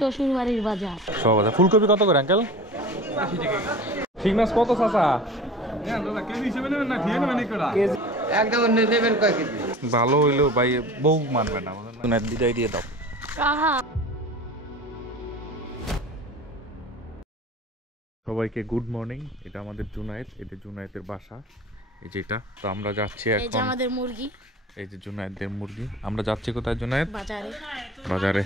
শ্বশুর বাড়ির বাজার। সব আছে। ফুলকপি কত করে আঙ্কেল? 80 টাকা। শিং মাছ কত চাচা? হ্যাঁ দাদা কেজি হিসেবে নেবেন না ঠিক নেবেন করা? কেজি একদম নেবেন কয় কেজি? ভালো হইলেও ভাই বউ মানবে না, বুঝলেন না? বিদায় দিয়ে দাও। আহা সবাইকে গুড মর্নিং। এটা আমাদের জুনায়েদ, এটা জুনায়েদের বাসা, এই যেটা। তো আমরা যাচ্ছি এই যে এখন, আমাদের মুরগি, এই যে জুনায়েদের মুরগি। আমরা যাচ্ছি কোথায় জুনায়েদ? বাজারে। বাজারে।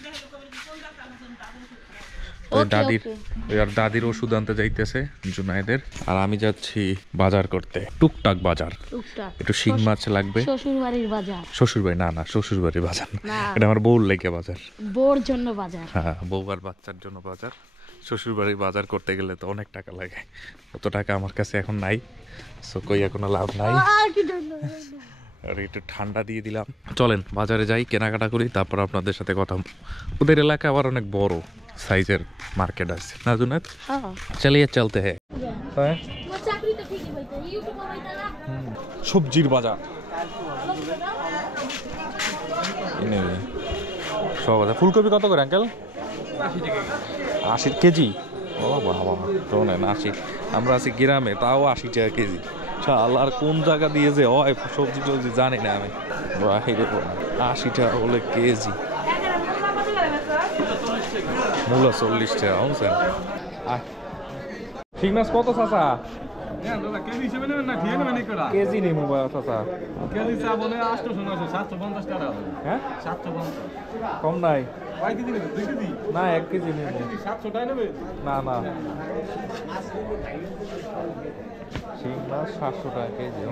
ওই দাদির, ওই আর দাদির ওষুধ আনতে যাইতেছে জুনায়েদের, আর আমি যাচ্ছি বাজার করতে, টুকটাক বাজার। টুকটাক একটু শিং মাছ লাগবে। শ্বশুর বাড়ির বাজার। শ্বশুর বাড়ি? না না, শ্বশুর বাড়ির বাজার না, না। এটা আমার বউর লেগে বাজার। বোর জন্য বাজার। হ্যাঁ, বউ আর বাচ্চার জন্য বাজার। শ্বশুর বাড়ির বাজার করতে গেলে তো অনেক টাকা লাগে, অত টাকা আমার কাছে এখন নাই, সো কই এখনো লাভ নাই। আর একটু ঠান্ডা দিয়ে দিলাম। চলেন বাজারে যাই, কেনাকাটা করি, তারপর আপনাদের সাথে কথা। ওদের এলাকা আবার অনেক বড় সাইজের মার্কেট আছে না জুনায়েদ? চালিয়ে চলতে হ্যাঁ। সবজির বাজার সব আছে। ফুলকপি কত করে আঙ্কেল? 80 টাকা। 80 কেজি? ও বাবা, শোনেন 80। আমরা আছি গ্রামে, তাও 80 টাকা কেজি। আর কোন জায়গা দিয়ে যে হয় সবজি টবজি জানি না আমি। 80 টাকা হলে কেজি। মূলা 40 টাকা, বুঝছেন? শিং মাছ কত চাচা? হ্যাঁ দাদা কেজি হিসেবে নেবেন না ঠিক নেবেন করা? কেজি নেই মোবাইল চাচা। কেজি চা বলে 800 750 টাকা। হ্যাঁ 750। কম নাই? কয় কেজি নেবেন? 2 কেজি? না 1 কেজি নেই। 700 টাকা নেবে? না না, শিং মাছ 700 টাকা কেজি।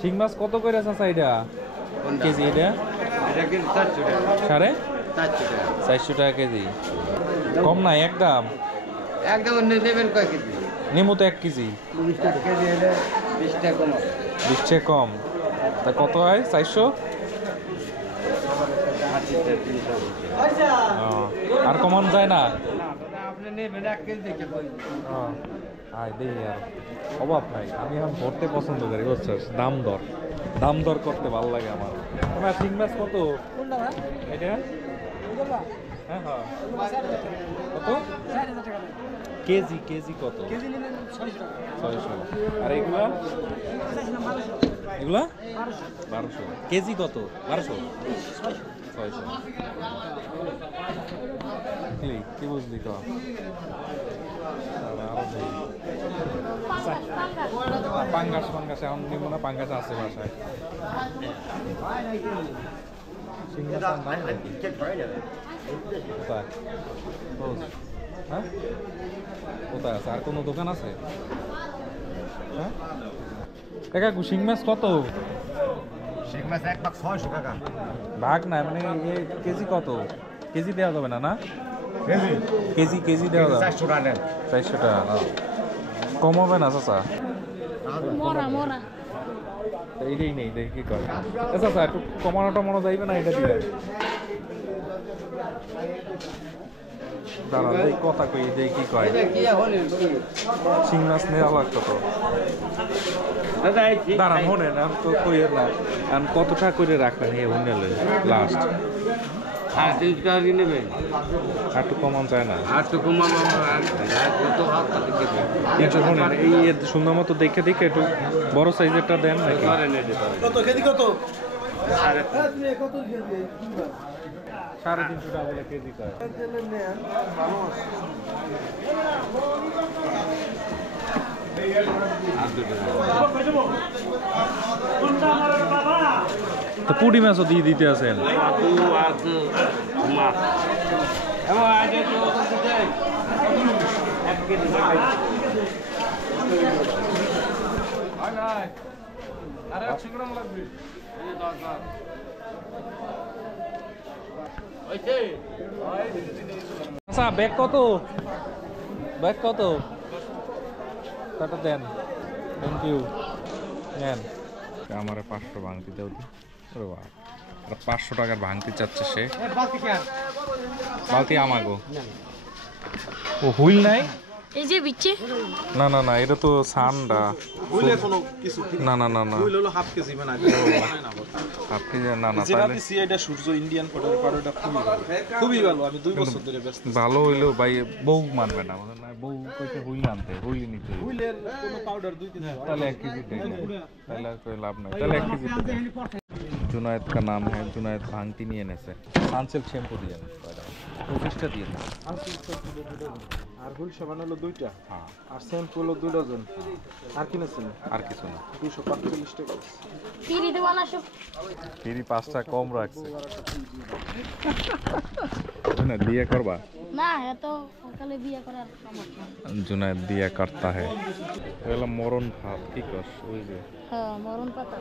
শিং মাছ কত করে চাচা এটা কেজি? এটা এটা কিন্তু 400 টাকা। 450 টাকা। 450 টাকা কেজি। কম নাই একদম? একদম নেবেন কয় কেজি? নেমু তো 1 কেজি। 20 টাকা কেজি হলে 20 টাকা কম হবে। 20 টাকা কম? তা কত হয়? 400? আর কমান যায় না? আপনি নেবেন 1 কেজি দেখে আয় দেখি আর অভাব নাই। আমি এখন ভরতে পছন্দ করি, বুঝছিস? দাম দর করতে ভালো লাগে আমার। তোমার শিং মাছ কত এটা? হ্যাঁ হ্যাঁ, কত কেজি? কেজি কত? 600। আর এগুলা? এগুলা 1200। কেজি কত? 1200? 600। কি বুঝলি তো? পাঙ্গাস পাঙ্গাস এখন নিব না, পাঙ্গাস আছে বাসায়। কোথায়? হ্যাঁ কোথায় আছে? আর কোনো দোকান আছে? হ্যাঁ টাকা শিং মাছ কত? শিং মাছ 1 ভাগ 600 টাকা। ভাগ না, মানে কেজি কত? কেজি দেওয়া যাবে না? না কেজি? কেজি কেজি দেওয়া যাবে? 400 টাকা নেন। 400 টাকা কম হবে না চাচা? মরা মরা এইটাই নেই, দেখি কি করে। চাচা একটু কমানো টমানো যাইবে না এটা দিলে? দাঁড়া এই কথা কই, দেখি কি কয়। এটা কি হল? শিং মাছ নেওয়া লাগতো তো। দাদা এই দাঁড়া মনে না তো কইয়ে না, আমি কত টাকা করে রাখলেন এই উন্নলে লাস্ট? আর 300 টাকা দিয়ে নেবেন? আর একটু কমান যায় না? আর তো কমানো কত হাত কাটে দেবেন? 300 শোনেন, এই সুন্দর মতো দেখে দেখে একটু বড় সাইজেরটা দেন নাকি? কত কেজি কত? 350 টাকা বলে কেজি কয়। তো পুঁটি মাছও দিয়ে দিতে আছেন? আরে 100 গ্রাম লাগবে। আচ্ছা ব্যাগ কত? ব্যাগ কত? টাকা দেন। Thank you. নেন আমার 500 ভাঙতি দাও দি। আরে বাহ, আর 500 টাকার ভাঙতি চাচ্ছে সে। বালতি আমাগো। ও হুইল নাই? এই যে বিচ্ছে না না না, এটা তো সান্ডা। বুঝলে কোনো কিছু না না না না, বুঝলে হলো হাফ কেজি বানাই আপনি যে না না যেটা তাহলে দিছি এটা সূর্য ইন্ডিয়ান কোটার পাড়াটা খুবই ভালো আমি 2 বছর ধরে ব্যস্ত ভালো হইলেও ভাই বউ মানবে না, বুঝলেন না? বউ কইতে হুইল আনতে, হুইল নিতে হইবে। বুঝলের কোনো পাউডার 2 কেজি তাহলে 1 কেজি দেয় না। তাহলে আর কোई লাভ নাই, তাহলে 1 কেজি দেয়। जुनैद का नाम है, जुनैद भांगटी नहीं है से सानसिल्क शैम्पू दिए ना 25টা দিয়ে না। আর হুইল সাবান হলো 2টা হ্যাঁ, আর শ্যাম্পু হলো 2 ডজন আর কি নেছেন আর কিছু না। 245 টাকা তিরি দেওয়া না সব ফিরি 5টা কম রাখছে। না দিয়া করবা? না এত সকালে বিয়ে করার সমস্যা जुनैद दिया करता है। এগুলো মরণ ভাব কি কস ওই যে হ্যাঁ মরণ পাতা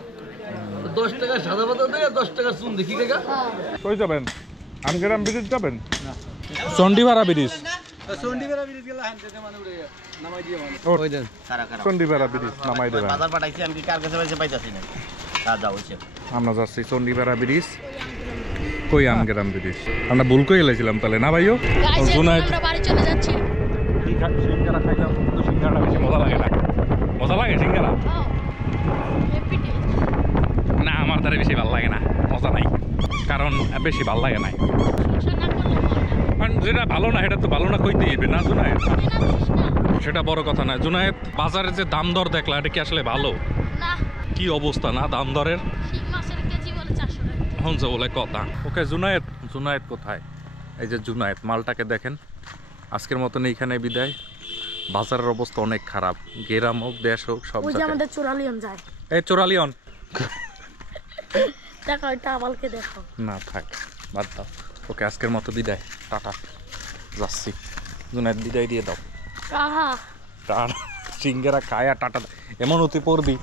10 টাকা সাদা পাতা দেয় 10 টাকা চুন দেখি কাকা হ্যাঁ কই যাবেন? আমগ্রাম ব্রিজ যাবেন? চন্ডিপাড়া ব্রিজ। চন্ডিগড় ব্রিজ গেলে হান থেকে মানে উড়ে নামাই দিয়ে মানে ওই দেন চন্ডিপাড়া ব্রিজ নামাই দেবেন। বাজার পাঠাইছি আমি কি কার কাছে পাইছে পাইতাছি না তা যাও হইছে আমরা যাচ্ছি চন্ডিপাড়া ব্রিজ। কই আমগ্রাম ব্রিজ? আমরা ভুল করে এলাইছিলাম তাহলে না ভাইও? গাইস जुनैद আমরা বাড়ি চলে যাচ্ছি সিঙ্গারা খাইলাম, কিন্তু সিঙ্গারাটা বেশি মজা লাগে না। মজা লাগে সিঙ্গারা? হ্যাঁ হ্যাপি ডে না, আমার দ্বারা বেশি ভালো লাগে না, মজা নাই, কারণ বেশি ভালো লাগে না। সংসার না করলে হয় না কারণ যেটা ভালো না সেটা তো ভালো না কইতে হইবে না জুনায়েদ? তুই না বুঝিস না সেটা বড় কথা না জুনায়েদ। বাজারে যে দাম দর দেখলা, এটা কি আসলে ভালো? না কি অবস্থা না দাম দরের? শিং মাছের কেজি বলে 400 টাকা হন যে বলে কথা। ওকে জুনায়েদ, জুনায়েদ কোথায়? এই যে জুনায়েদ, মালটাকে দেখেন। আজকের মতন এইখানে বিদায়। বাজারের অবস্থা অনেক খারাপ, গ্রাম হোক দেশ হোক সব ওই যে জায়গায়। আমাদের চোরালিয়ন যায় এই চোরালিয়ন দেখো এটা আবালকে দেখো না থাক, বাদ দাও। ওকে আজকের মতো বিদায়, টাটা, যাচ্ছি। জুনায়েদ বিদায় দিয়ে দাও। আহা টাটা। সিঙ্গারা খায়া টাটা, এমন হতে পড়বি